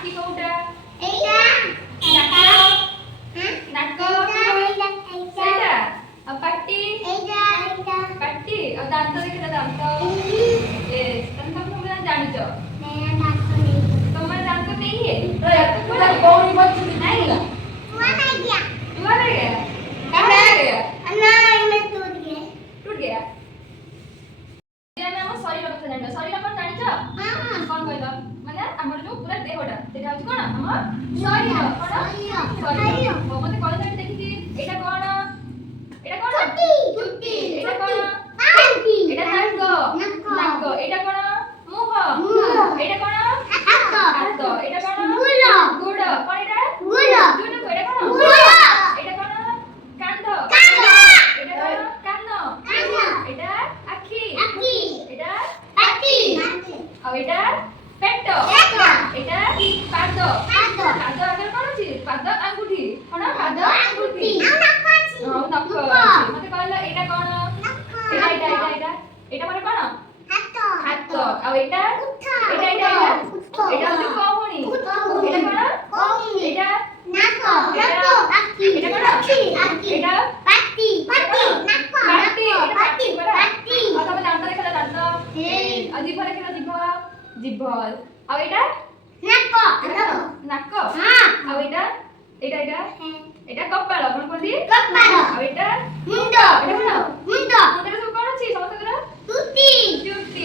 आखि कोउटा एटा नाक एटा एटा अब पट्टी एटा पट्टी अब दांत देखिला दांत यस तुम जानि छ मेरा नाक नहीं तुम्हारे दांत नहीं है पूरा कौड़ी बच्ची नहीं हुआ नहीं गया हुआ नहीं गया कहाँ रह गया अन्ना मैं टूट गया टूट गया ये मैं हम शरीर କଥା ଜାଣିବା ଶରୀର ଆପଣ ଜାଣିଛ କଣ କହିଲ ମାନେ ଆମର ଯୋଉ ପୁରା ଦେହଟା ସେଟା ହଉଛି କଣ ଆମ ଶରୀର କଣ ଶରୀର ମତେ କହିଲ ଦେଖିକି ଏଇଟା କଣ ଚୁଟି ଏଇଟା କଣ ଏଇଟା ନାକ ଏଇଟା କଣ ମୁହ ଏଇଟା କଣ ହାତ ଏଇଟା କଣ ଗୋଡ଼ କଣ ଏଇଟା ଏଇଟା କଣ ଏଇଟା କଣ କାନ୍ଧ ଏଇଟା କଣ କାନ ଏଇଟା ଆଖି ଏଇଟା ପାଟି ଆଉ ଏଇଟା ପେଟ ଏଇଟା ପାଦ ଆଗରେ କଣ ଅଛି ପାଦ ଆଙ୍ଗୁଠି କଣ ପାଦ ଆଙ୍ଗୁଠି ଆଉ ନଖ ଅଛି ମତେ କହିଲ ଏଇଟା କଣ ଏଇଟା ମାନେ କଣ ହାତ ଆଉ ଏଇଟା ଏଇଟା ହଉଛି କହୁଣି ଏଇଟା କଣ ଏଇଟା ନାକ ଏଇଟା କଣ ଏଇଟା ପାଟି ଆଉ ତମେ ଦାନ୍ତ ଦେଖିଲ ଦାନ୍ତ ଆଉ ଜିଭ ଦେଖିଲ ଜିଭ ଆଉ ଏଇଟା ନାକ ଆଉ ଏଇଟା କପାଳ କଣ କୁହନ୍ତି ଆଉ ଏଇଟା ମୁଣ୍ଡ ଏଇଟା କଣ ମୁଣ୍ଡରେ ସବୁ କଣ ଅଛି ସମସ୍ତଙ୍କର ଚୁଟି